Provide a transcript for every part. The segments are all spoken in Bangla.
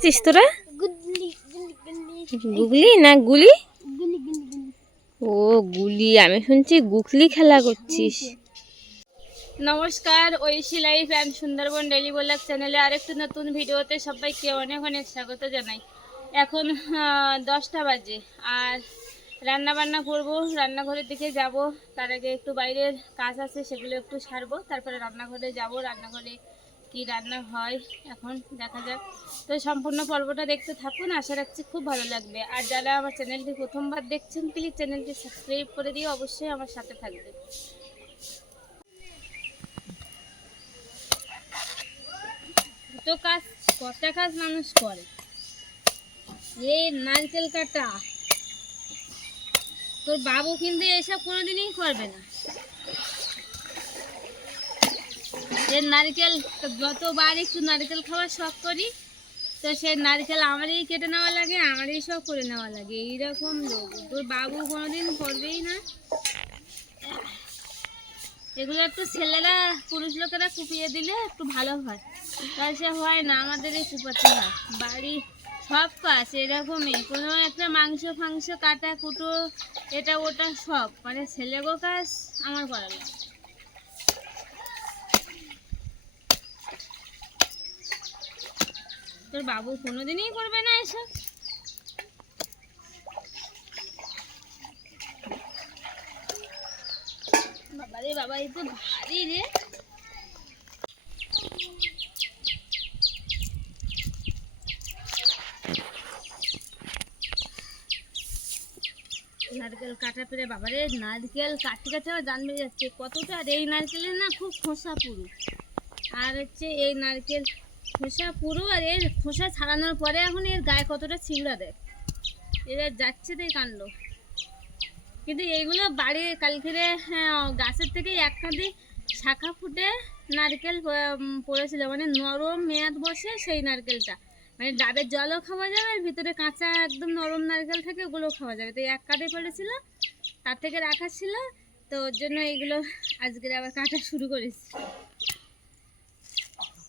খেলছিস তোরা? গুগলি গুলি গুলি গুগলি না গুলি? ও গুলি, আমি শুনছি গুগলি খেলা করছিস। নমস্কার, Aishi life and Sundarban daily blog চ্যানেলে আরেকটি নতুন ভিডিওতে সবাইকে অনেক অনেক স্বাগত জানাই। এখন দশটা বাজে, আর রান্না বান্না করব, রান্নাঘরের দিকে যাব। তার আগে একটু বাইরের কাজ আছে, সেগুলো একটু সারবো, তারপরে রান্নাঘরে যাব। রান্নাঘরে কি রান্না হয় এখন দেখা যাক। তো সম্পূর্ণ পর্বটা দেখতে থাকুন, আশা রাখছি খুব ভালো লাগবে। আর যারা আমার চ্যানেলটি প্রথমবার দেখছেন প্লিজ চ্যানেলটি সাবস্ক্রাইব করে দিয়ে অবশ্যই আমার সাথে থাকবে। তো কাজ, কটা কাজ মানুষ করে? এই নারকেল কাটা। তোর বাবু কিন্তু এসব কোনোদিনই করবে না। এর নারকেল যতবার একটু নারকেল খাওয়ার শখ করি, তো সে নারকেল আমারই কেটে নেওয়া লাগে, আমারই সব করে নেওয়া লাগে। এইরকম লোক, তোর বাবু কোনোদিন করবেই না। এগুলো একটু ছেলেরা, পুরুষ লোকেরা কুপিয়ে দিলে একটু ভালো হয়। তাই সে হয় না, আমাদের এই কুপাতে হয়। বাড়ি সব কাজ এরকমই, কোনো একটা মাংস ফাংস কাটা কুটো, এটা ওটা সব। মানে ছেলেগো কাজ, আমার করা লাগে। তোর বাবু কোনোদিনই করবে না এসব। বাবা রে বাবা, এই তো ভারী রে। নারকেল কাটা পেরে বাবারে, নারকেল কাটতে কাটতে আবার জান বেরিয়ে যাচ্ছে কতটা আর এই নারকেলের না খুব খোসা পুরু। আর হচ্ছে এই নারকেল খোসা পুরু আর এর খোসা ছাড়ানোর পরে এখন এর গায়ে কতটা ছিংড়া দেয়। এরা যাচ্ছে তাই কাণ্ড। কিন্তু এইগুলো বাড়ি কালকে গাছের থেকে এক কাঁদি শাখা ফুটে নারকেল পড়েছিল। মানে নরম মেয়াদ বসে সেই নারকেলটা। মানে ডাবের জলও খাওয়া যাবে, আর ভিতরে কাঁচা একদম নরম নারকেল থাকে ওগুলো খাওয়া যাবে। তো এক কাঁধে পড়েছিল, তার থেকে রাখা ছিল। তো ওর জন্য এইগুলো আজকের আবার কাটা শুরু করেছি।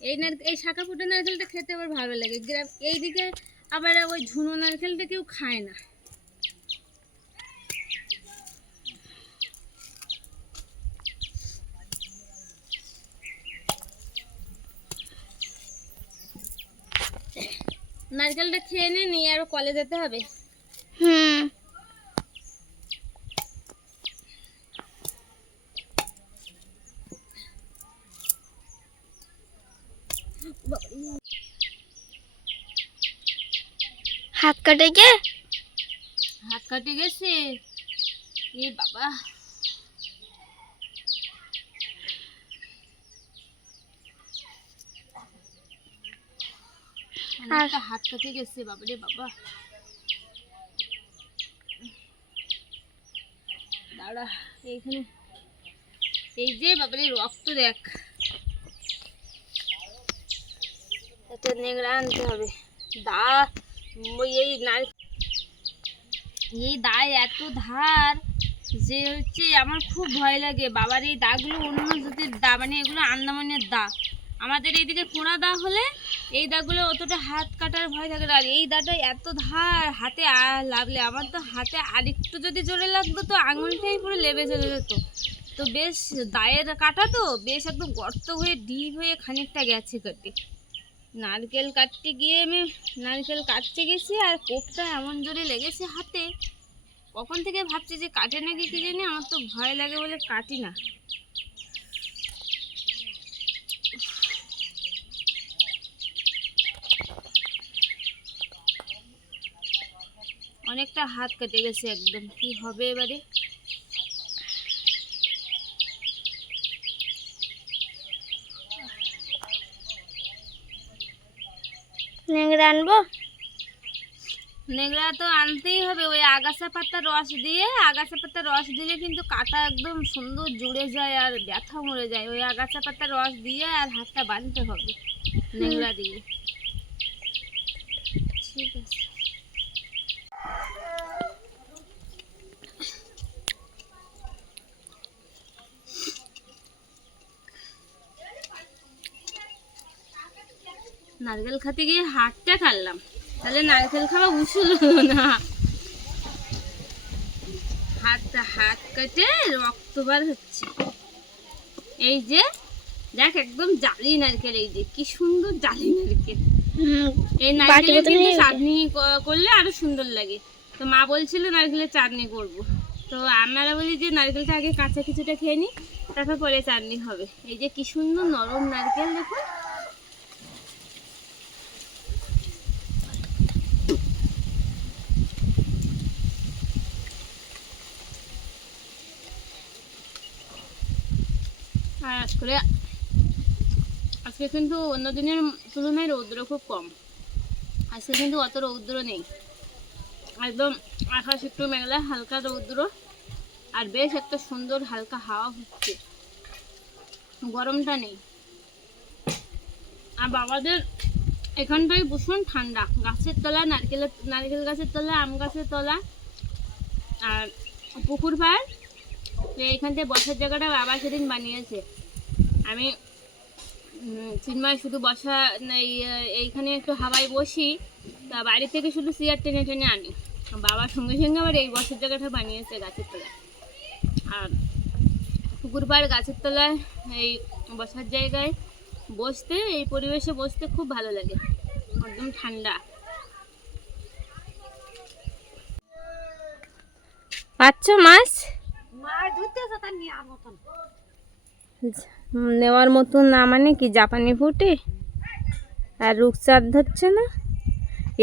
এই এই শাখা ফুটে নারকেলটা খেতে আবার ভালো লাগে। গ্রাম, এইদিকে আবার ওই ঝুনো নারকেলটা কেউ খায় না। নারকেলটা খেয়ে নিয়ে আরও কলে যেতে হবে হুম হাত কাটে গে হাত কাটে গেছে? এ বাবা। অনেকটা হাত কাটে গেছে বাবারে বাবা। দাঁড়া এইখানে। এই যে বাবারে রক্ত দেখ। এটা নেংড়া আনতে হবে। দা এই নার এই দায় এত ধার যে হচ্ছে আমার খুব ভয় লাগে। বাবার এই দাগুলো অন্য জাতির দা মানে এগুলো আন্দামানের দা। আমাদের এইদিকে কোড়া দা হলে এই দাগুলো অতটা হাত কাটার ভয় থাকে না। আর এই দাটা এত ধার, হাতে লাগলে আমার তো হাতে আরেকটু যদি জোরে লাগতো তো আঙুলটাই পুরো লেবে চলে যেত। তো বেশ দায়ের কাটা তো, বেশ একদম গর্ত হয়ে, ডিপ হয়ে খানিকটা গেছে কেটে নারকেল কাটতে গিয়ে আমি নারকেল কাটতে গেছি আর কোপটা এমন জোরে লেগেছে হাতে। কখন থেকে ভাবছি যে কাটে নাকি কি জানি, আমার তো ভয় লাগে বলে কাটি না। অনেকটা হাত কেটে গেছে একদম। কি হবে এবারে? নেংড়ে আনব? নেংড়া তো আনতেই হবে, ওই আগাছা পাতার রস দিয়ে, আগাছা পাতার রস দিলে কিন্তু কাটা একদম সুন্দর জুড়ে যায় আর ব্যথা মরে যায়। ওই আগাছা পাতার রস দিয়ে আর হাতটা বাঁধতে হবে নেংড়া দিয়ে ঠিক আছে নারকেল খেতে গিয়ে হাতটা কাটলাম। তাহলে নারকেল খাওয়া উসুল হলো না। হাতটা হাত কেটে রক্ত বার হচ্ছে। এই যে দেখ একদম জালি নারকেল এই যে কি সুন্দর জালি নারকেল। এই নারকেলের কিন্তু চাটনি করলে আরও সুন্দর লাগে। তো মা বলছিল নারকেলের চাটনি করব। তো আমরা বলি যে নারকেলটা আগে কাঁচা কিছুটা খেয়ে নিই তারপর পরে চাটনি হবে। এই যে কি সুন্দর নরম নারকেল দেখুন। আজকে আজকে কিন্তু অন্য দিনের তুলনায় রৌদ্র খুব কম। আজকে কিন্তু অত রৌদ্র নেই। একদম আকাশ একটু মেঘলা, হালকা রৌদ্র। আর বেশ একটা সুন্দর হালকা হাওয়া হচ্ছে। গরমটা নেই। আর বাবাদের এখানটাই ভীষণ ঠান্ডা। গাছের তলা, নারকেলের, নারকেল গাছের তলা, আম গাছের তলা। আর পুকুর পাড় তো এইখানটায় বসার জায়গাটা বাবা সেদিন বানিয়েছে। আমি চিন্ময় শুধু বসা, এই, এইখানে একটু হাওয়ায় বসি, তা বাড়ি থেকে শুধু চেয়ার টেনে টেনে আনি। বাবার সঙ্গে সঙ্গে আবার এই বসার জায়গাটা বানিয়েছে গাছের তলায়। আর পুকুর পাড় গাছের তলায় এই বসার জায়গায় বসতে, এই পরিবেশে বসতে খুব ভালো লাগে। একদম ঠান্ডা। পাচ্ছ মাছ? নেওয়ার মতন। না মানে কি জাপানি ফুটে? আর রূপচাঁদ ধরছে না?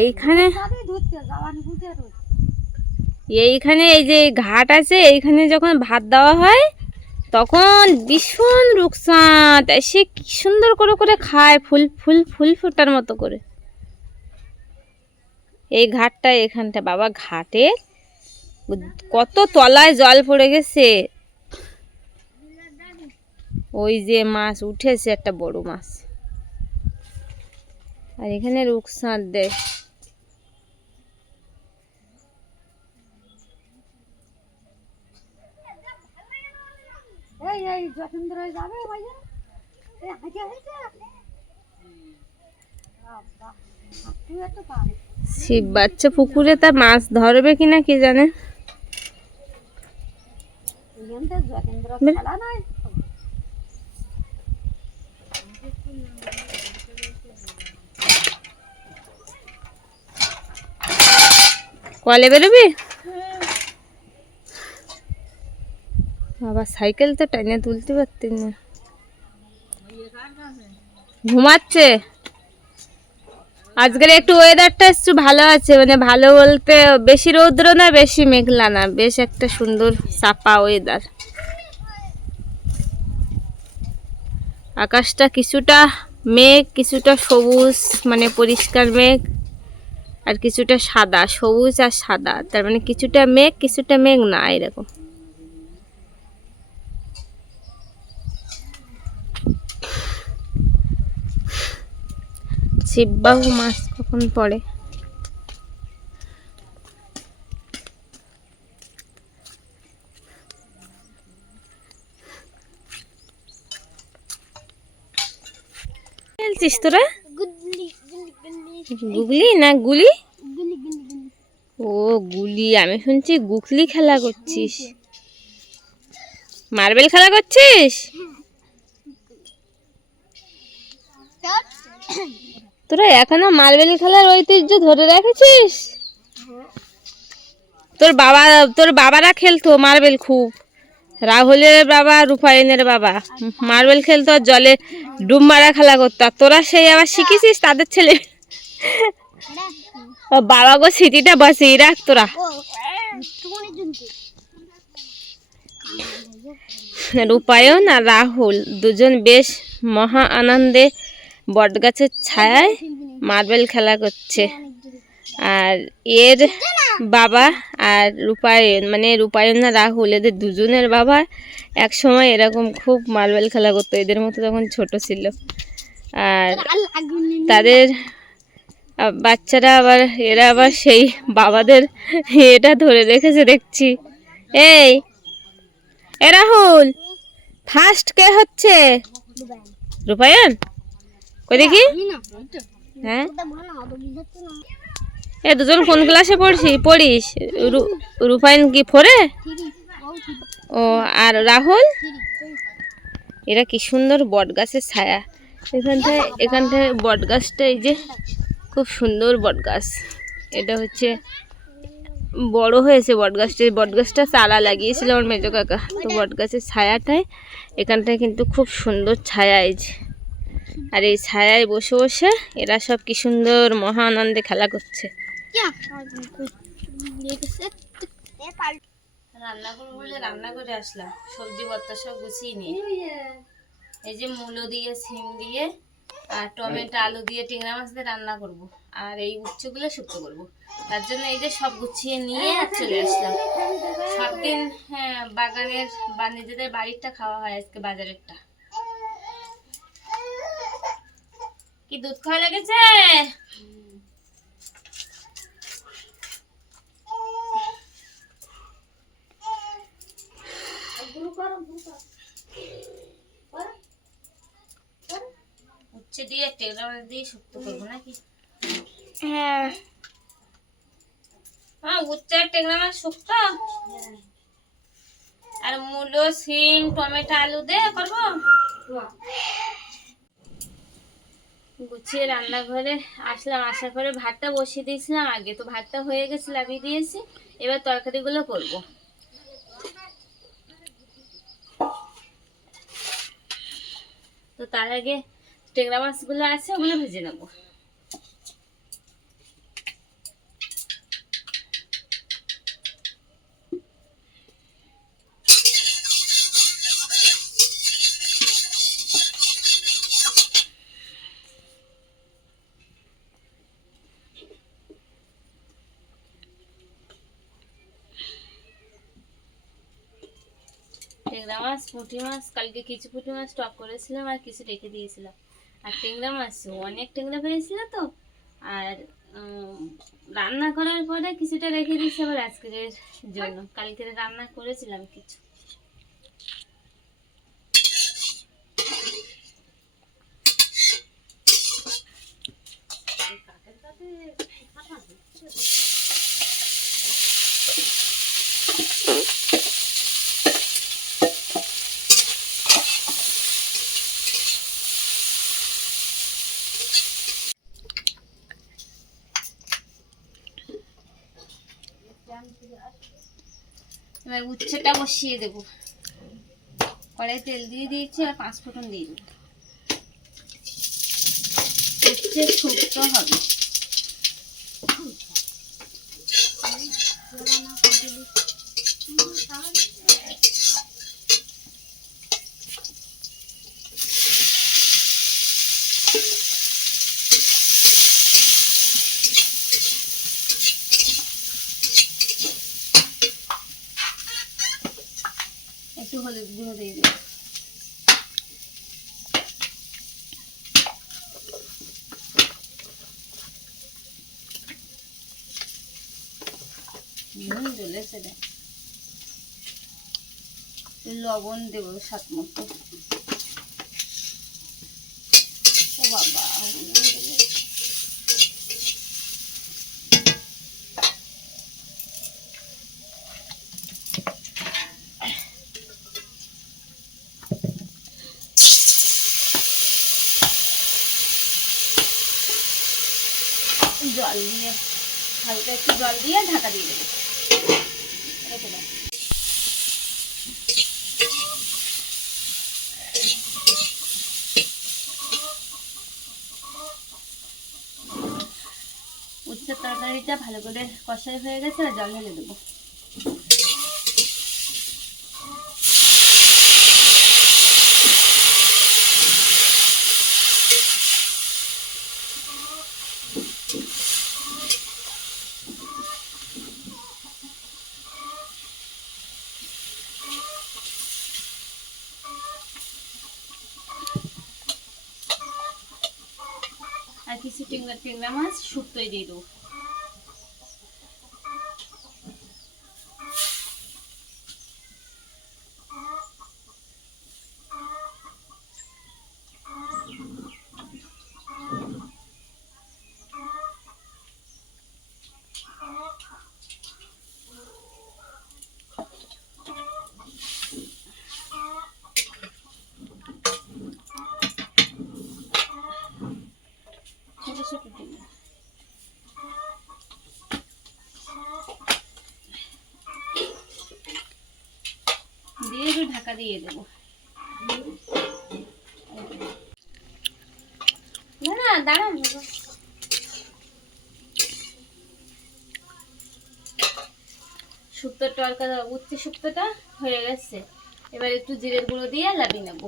এইখানে এইখানে এই যে ঘাট আছে এইখানে যখন ভাত দেওয়া হয় তখন ভীষণ রূপচাঁদ সে কি সুন্দর করে করে খায় ফুল ফুল ফুল ফোটার মতো করে। এই ঘাটটা এখানটা বাবা ঘাটে কত তলায় জল পড়ে গেছে। ওই যে মাছ উঠেছে একটা বড় মাছ। আর এখানে রুকসাঁত দেয় শিব বাচ্চা পুকুরে তা মাছ ধরবে কিনা কি জানে? কলে বেরোবি বাবা সাইকেল তো টাইনে তুলতে পারতেন না ঘুমাচ্ছে আজকের একটু ওয়েদারটা একটু ভালো আছে মানে ভালো বলতে বেশি রৌদ্র না, বেশি মেঘলা না, বেশ একটা সুন্দর চাপা ওয়েদার আকাশটা কিছুটা মেঘ, কিছুটা সবুজ মানে পরিষ্কার মেঘ, আর কিছুটা সাদা, সবুজ আর সাদা, তার মানে কিছুটা মেঘ কিছুটা মেঘ না, এরকম। শিববাহু মাছ কখন পড়ে। খেলছিস তোরা? গুগলি গুলি গুলি গুগলি না গুলি? ও গুলি, আমি শুনছি গুগলি খেলা করছিস। মার্বেল খেলা করছিস? তোরা এখনও মার্বেল খেলার ঐতিহ্য ধরে রেখেছিস? তোর বাবা, তোর বাবারা খেলতো মার্বেল খুব। রাহুলের বাবা রূপায়ণের বাবা। মার্বেল খেলতো জলে ডুব মারা খেলা করতো। তোরা সেই আবার শিখেছিস তাদের ছেলে? বাবা গো, স্মৃতিটা বসেই রাখ তোরা। রূপায়ণ আর রাহুল দুজন বেশ মহা আনন্দে বটগাছের ছায়ায় মার্বেল খেলা করছে। আর এর বাবা আর রূপায়ণ মানে রূপায়ণ আর রাহুল, এদের দুজনের বাবা এক সময় এরকম খুব মার্বেল খেলা করতো, এদের মতো তখন ছোট ছিল। আর তাদের বাচ্চারা আবার, এরা আবার সেই বাবাদের এটা ধরে রেখেছে, দেখছি। এই, এ রাহুল ফার্স্ট কে হচ্ছে? রূপায়ণ? কই দেখি? হ্যাঁ? এ, দুজন কোন ক্লাসে পড়ছি? পড়িস। রু- রূপায়ণ কি ফোরে? ও, আর রাহুল? এরা কি সুন্দর বট গাছের ছায়া এখানটায় এখানটায় বট গাছটা এই যে খুব সুন্দর বট গাছ এটা হচ্ছে বড় হয়েছে বট গাছটা বট গাছটা চারা লাগিয়েছিল আমার মেজো কাকা। তো বট গাছের ছায়াটায় এখানটায় কিন্তু খুব সুন্দর ছায়া এই যে। আর এই ছায়ায় বসে বসে এরা সব কি সুন্দর মহানন্দে খেলা করছে। রান্না করব বলে রান্না করে আসলাম। সবজি ভর্তা সব গুছিয়ে নিয়ে। এই যে মুলো দিয়ে, সিম দিয়ে আর টমেটো, আলু দিয়ে টিংরা মাছ দিয়ে রান্না করব। আর এই উচ্চগুলো শুক্ত করব। তার জন্য এই যে সব গুছিয়ে নিয়ে আর চলে আসলাম। সব দিন হ্যাঁ বাগানের বা নিজেদের বাড়িরটা খাওয়া হয় আজকে বাজারেরটা। কি দুধ খাওয়া লেগেছে? উচ্ছে দিয়ে দিয়ে শুক্তো করব নাকি? हां হ্যাঁ উচ্ছে আর টেংরা মাছ শুক্তো? আর মূলো সিম টমেটো আলু দিয়ে করব? গুছিয়ে রান্নাঘরে আসলাম। আসার পরে ভাতটা বসিয়ে দিয়েছিলাম আগে। তো ভাতটা হয়ে গেছে লাভিয়ে দিয়েছি। এবার তরকারিগুলো করব। তো তার আগে টেংরা মাছগুলো আছে, ওগুলো ভেজে নেব। পুঁটি মাছ, কালকে কিছু পুঁটি মাছ টক করেছিলাম আর কিছু রেখে দিয়েছিলাম। আর টেংরা মাছ, অনেক টেংরা পেয়েছিল তো। আর রান্না করার পরে কিছুটা রেখে দিয়েছি আবার আজকের জন্য। কালকে রান্না করেছিলাম কিছু। এবার উচ্ছেটা বসিয়ে দেব। কড়াই তেল দিয়ে দিয়েছি আর পাঁচ ফোটন দিয়ে দেবো উচ্ছে হবে একটু হলুদ গুঁড়ো দিয়ে দেবো নুন জ্বলেছে রে লবণ দেবো সাত মতো। ও বাবা, জল দিয়ে, হালকা একটু জল দিয়ে ঢাকা দিয়ে দেবো। রেখে তরকারিটা ভালো করে কষাই হয়ে গেছে, আর জল ঢেলে দেবো। আর কিছু টেংরা টেংরা মাছ শুক্তোয় দিয়ে দেবো। ঢাকা দিয়ে দেবো। না না দাঁড়ান বাবা। শুক্তোর তরকা উচ্ছে শুক্তোটা হয়ে গেছে। এবার একটু জিরের গুঁড়ো দিয়ে লাবি নেব।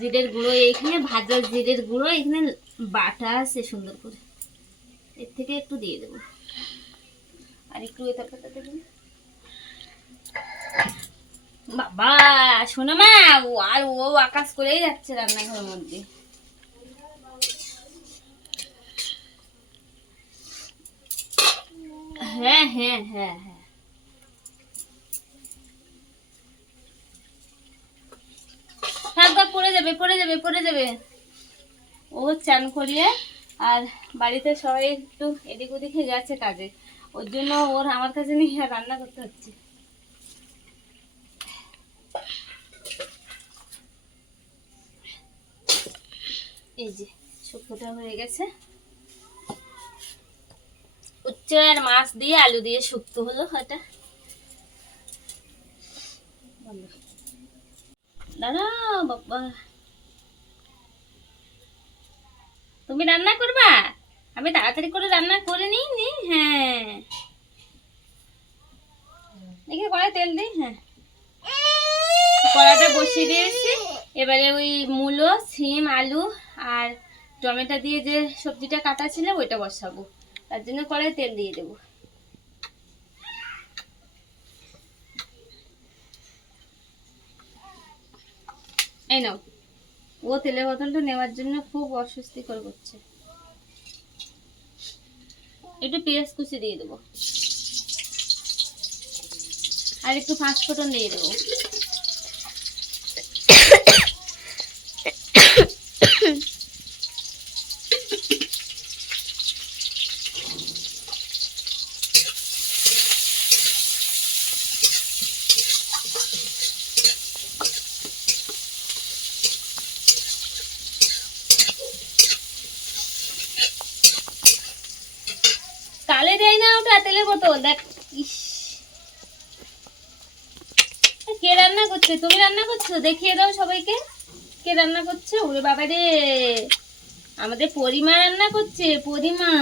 জিরের গুঁড়ো এইখানে, ভাজা জিরের গুঁড়ো, এখানে বাটা আছে সুন্দর করে। এর থেকে একটু দিয়ে দেবো। আর একটু ওই তরকাটা দেবেন? বাবা, শোনো মা, ও আর ও আকাশ করেই যাচ্ছে রান্নাঘরের মধ্যে। হ্যাঁ হ্যাঁ হ্যাঁ হ্যাঁ। থাক থাক পড়ে যাবে পড়ে যাবে পড়ে যাবে। ও চান করিয়ে আর বাড়িতে সবাই একটু এদিক ওদিকে গেছে কাজে। ওর জন্য ওর, আমার কাছে নিয়ে রান্না করতে হচ্ছে। এই যে হয়ে গেছে। আর মাছ দিয়ে আলু দিয়ে হলো তুমি রান্না করবা? আমি তাড়াতাড়ি করে রান্না করে নিই নি? হ্যাঁ। দেখি কড়াই তেল দিই হ্যাঁ। কড়াটা বসিয়ে দিয়েছি। এবারে ওই মূলো, সিম, আলু আর টমেটো দিয়ে যে সবজিটা কাটা ছিল ওইটা বসাবো। তার জন্য কড়াই তেল দিয়ে দেবো। এই নাও। ও তেলের বোতলটা নেওয়ার জন্য খুব অস্বস্তিকর করছে। একটু পেঁয়াজ কুচি দিয়ে দেবো। আর একটু পাঁচ ফোটন দিয়ে দেবো কালে দেয় না, ওটা তেলের বোতল, দেখ। কে রান্না করছে? তুমি রান্না করছ? দেখিয়ে দাও সবাইকে। কে রান্না করছে? ওরে বাবা রে। আমাদের পরিমা রান্না করছে, পরিমা।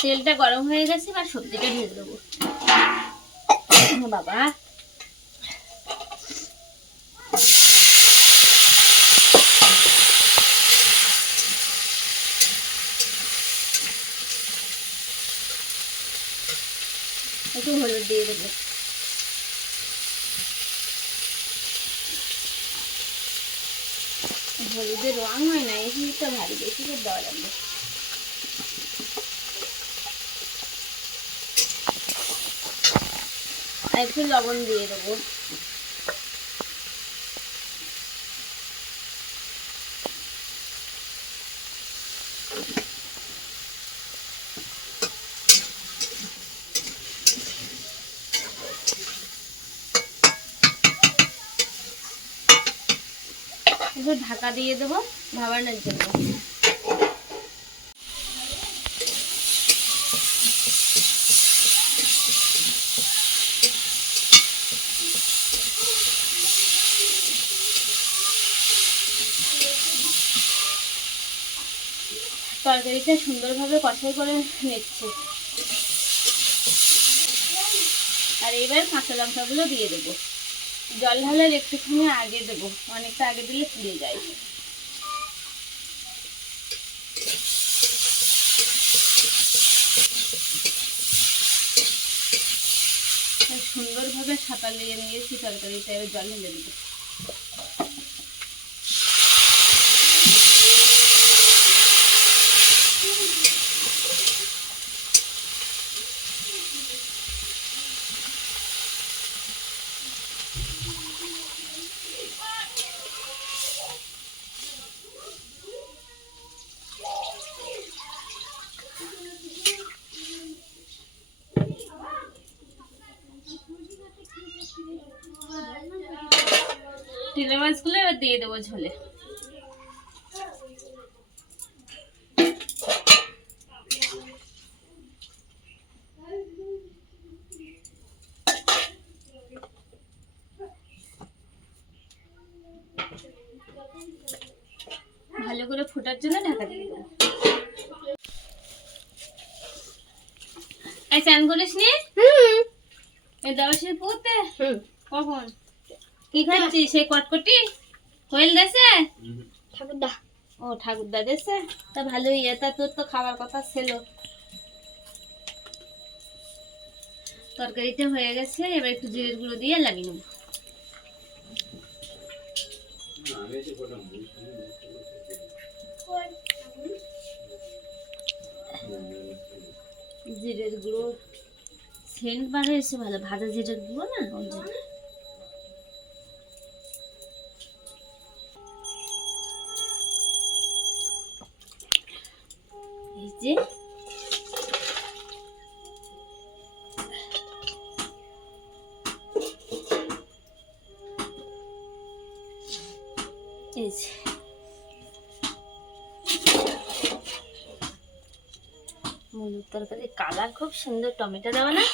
তেলটা গরম হয়ে গেছে, এবার সবজিটা ঢেলে দেবো। বাবা। একটু হলুদ দিয়ে দেবো। হলুদের রং হয় না, এই হলুদটা ভারী, বেশি করে দেওয়া লাগবে। আর একটু লবণ দিয়ে দেবো। একটু ঢাকা দিয়ে দেবো ভাবানোর জন্য। তরকারিটা সুন্দরভাবে কষাই করে নিচ্ছে। আর এবার কাঁচা লঙ্কাগুলো দিয়ে দেবো। জল ঢালার একটুখানি আগে দেবো, অনেকটা আগে দিলে ফুলে যায়। সুন্দরভাবে সাঁতার লেগে নিয়েছি তরকারিটা জল ঢেলে দেবো। চামচ ভালো করে ফোটার জন্য ঢাকা দিয়ে পড়তে কখন? কি খাচ্ছিস? সেই কটকটি? কোয়েল ঠাকুরদা ও ঠাকুরদা দেশে তা ভালোই এটা তোর তো খাবার কথা ছিল। তরকারিটা হয়ে গেছে এবার একটু জিরের গুঁড়ো দিয়ে লাগিয়ে নেব। জিরের গুঁড়ো সেন্ট বার হয়েছে ভালো ভাজা জিরের গুঁড়ো না? ওই জন্য সুন্দর টমেটো দেওয়া না?